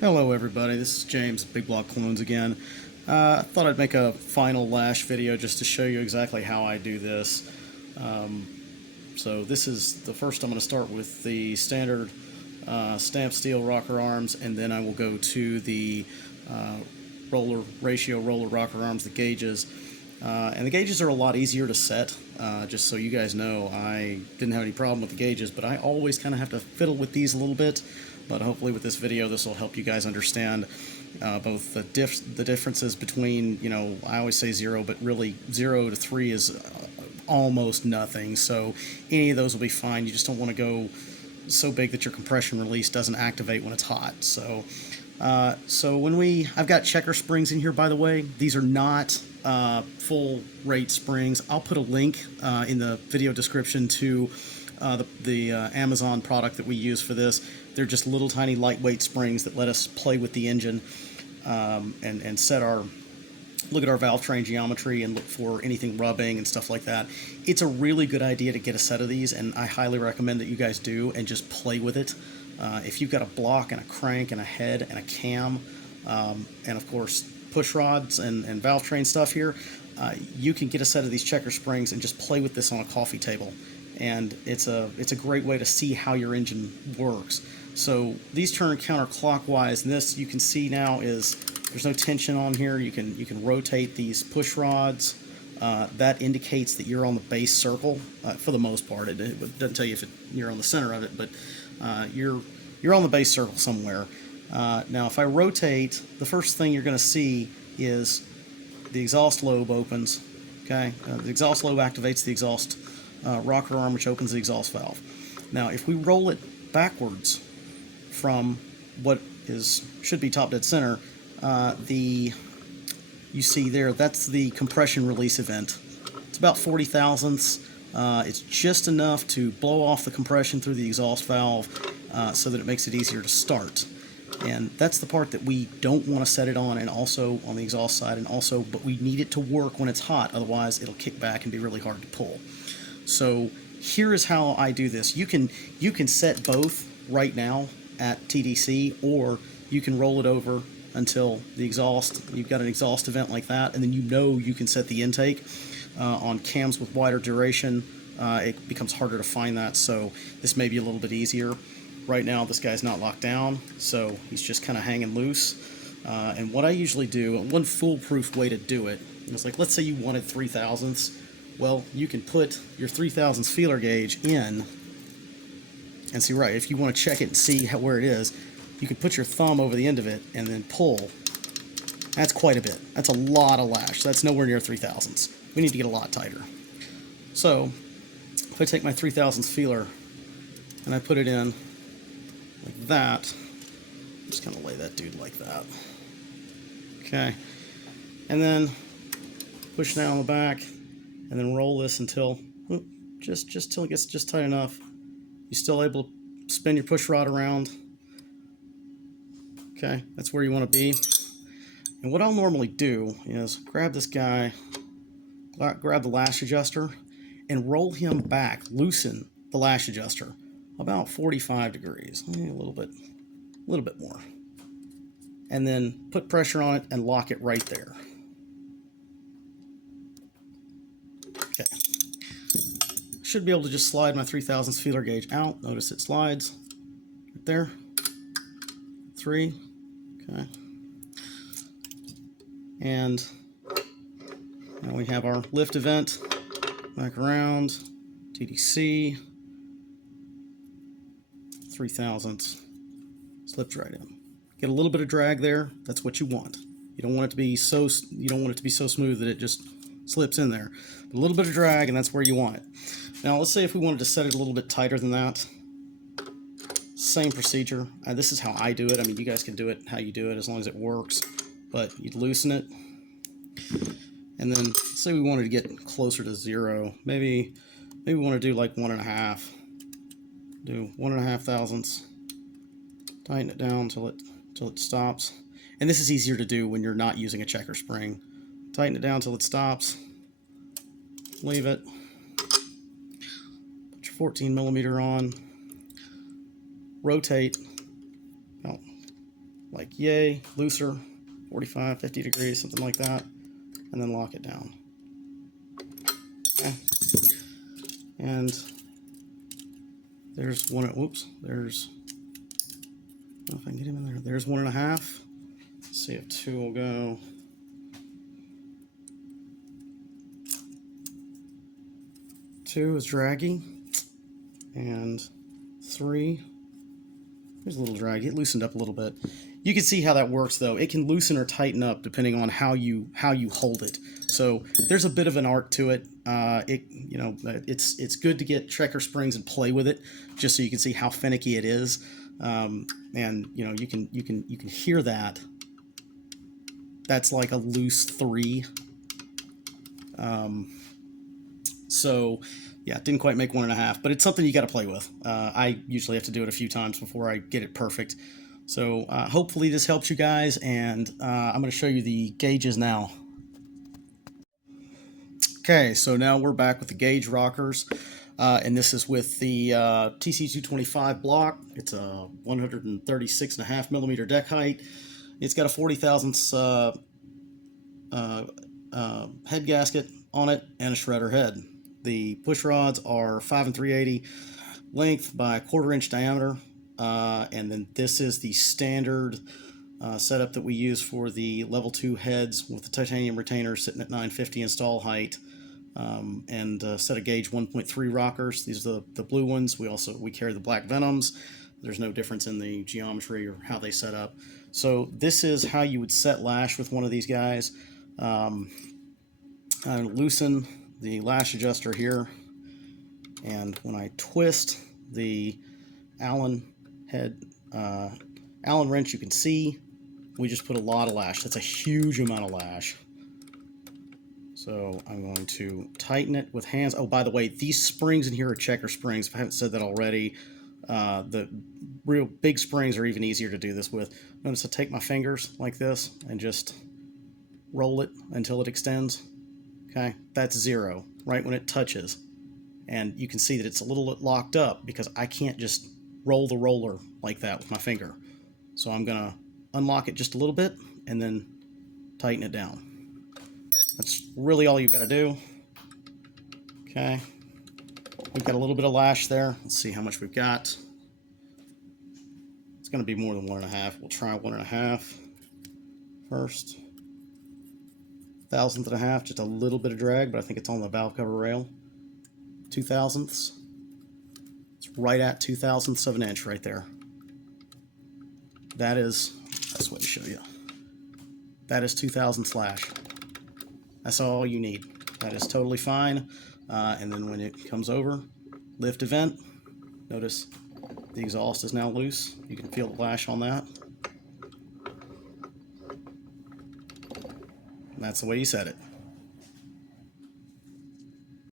Hello everybody, this is James, Big Block Clones again. I thought I'd make a final Lash video just to show you exactly how I do this. So this is the first. I'm going to start with the standard stamped steel rocker arms, and then I will go to the ratio roller rocker arms, the gauges. And the gauges are a lot easier to set, just so you guys know. I didn't have any problem with the gauges, but I always kind of have to fiddle with these a little bit. But hopefully with this video, this will help you guys understand both the differences between, I always say 0, but really 0 to 3 is almost nothing. So any of those will be fine. You just don't want to go so big that your compression release doesn't activate when it's hot. So I've got checker springs in here, by the way. These are not full rate springs. I'll put a link in the video description to the Amazon product that we use for this. They're just little tiny lightweight springs that let us play with the engine and look at our valve train geometry and look for anything rubbing and stuff like that. It's a really good idea to get a set of these, and I highly recommend that you guys do and just play with it. If you've got a block and a crank and a head and a cam, and of course push rods and valve train stuff here, you can get a set of these checker springs and just play with this on a coffee table. And it's a great way to see how your engine works. So these turn counterclockwise, and this you can see now is there's no tension on here. You can rotate these push rods. That indicates that you're on the base circle for the most part. It doesn't tell you if you're on the center of it, but you're on the base circle somewhere. Now, if I rotate, the first thing you're going to see is the exhaust lobe opens. Okay, the exhaust lobe activates the exhaust rocker arm, which opens the exhaust valve. Now, if we roll it backwards from what should be top dead center, you see there, that's the compression release event. It's about 40 thousandths. It's just enough to blow off the compression through the exhaust valve so that it makes it easier to start. And that's the part that we don't want to set it on, and also on the exhaust side, but we need it to work when it's hot, otherwise it'll kick back and be really hard to pull. So here is how I do this. You can set both right now at TDC, or you can roll it over until the exhaust, you've got an exhaust event like that, and then you can set the intake. On cams with wider duration, it becomes harder to find that, so this may be a little bit easier. Right now this guy's not locked down, so he's just kind of hanging loose. And what I usually do, one foolproof way to do it, is like, let's say you wanted 3 thousandths. Well, you can put your 3 thousandths feeler gauge in and see, right, if you want to check it and see where it is, you can put your thumb over the end of it and then pull. That's quite a bit. That's a lot of lash. That's nowhere near 3 thousandths. We need to get a lot tighter. So if I take my 3 thousandths feeler and I put it in like that, just kind of lay that dude like that. Okay. And then push down on the back and then roll this until just till it gets just tight enough. You're still able to spin your push rod around. Okay, that's where you want to be. And what I'll normally do is grab this guy, grab the lash adjuster, and roll him back, loosen the lash adjuster about 45 degrees, maybe a little bit more. And then put pressure on it and lock it right there. Okay. Should be able to just slide my 3 thousandths feeler gauge out. Notice it slides right there. 3. Okay. And now we have our lift event. Back around. TDC. 3 thousandths. Slipped right in. Get a little bit of drag there. That's what you want. You don't want it to be so smooth that it just slips in there. But a little bit of drag, and that's where you want it. Now let's say if we wanted to set it a little bit tighter than that. Same procedure. This is how I do it. I mean, you guys can do it how you do it as long as it works. But you'd loosen it. And then say we wanted to get closer to 0. Maybe we want to do like 1.5. Do 1.5 thousandths. Tighten it down till it stops. And this is easier to do when you're not using a checker spring. Tighten it down till it stops. Leave it. Put your 14 millimeter on. Rotate about like yay, looser, 45, 50 degrees, something like that, and then lock it down. Okay. And there's one, whoops, there's, I don't know if I can get him in there. There's 1.5. Let's see if 2 will go. 2 is draggy, and 3 is a little draggy. It loosened up a little bit. You can see how that works, though. It can loosen or tighten up depending on how you hold it. So there's a bit of an art to it. It's good to get checker springs and play with it, just so you can see how finicky it is. And you can hear that. That's like a loose 3. So yeah, didn't quite make 1.5, but it's something you got to play with. I usually have to do it a few times before I get it perfect. So hopefully this helps you guys, and I'm going to show you the gauges now. Okay, so now we're back with the gauge rockers, and this is with the TC225 block. It's a 136.5 millimeter deck height. It's got a 40 thousandths head gasket on it and a shredder head. The push rods are 5 3/80 length by 1/4 inch diameter, and then this is the standard setup that we use for the level 2 heads with the titanium retainer sitting at 950 install height, and set of gauge 1.3 rockers. These are the blue ones. We carry the black Venoms. There's no difference in the geometry or how they set up. So this is how you would set lash with one of these guys. I loosen the lash adjuster here, and when I twist the Allen wrench, you can see we just put a lot of lash. That's a huge amount of lash. So I'm going to tighten it with hands. Oh, by the way, these springs in here are checker springs. If I haven't said that already, the real big springs are even easier to do this with. Notice I take my fingers like this and just roll it until it extends. Okay, that's 0, right when it touches. And you can see that it's a little locked up because I can't just roll the roller like that with my finger. So I'm gonna unlock it just a little bit and then tighten it down. That's really all you've got to do. Okay, we've got a little bit of lash there. Let's see how much we've got. It's gonna be more than 1.5. We'll try 1.5 first. 1/1000th, just a little bit of drag, but I think it's on the valve cover rail. 2/1000ths. It's right at 2/1000ths of an inch right there. That's the way to show you. That is 2/1000 lash. That's all you need. That is totally fine. And then when it comes over, lift to vent. Notice the exhaust is now loose. You can feel the lash on that. And that's the way you set it.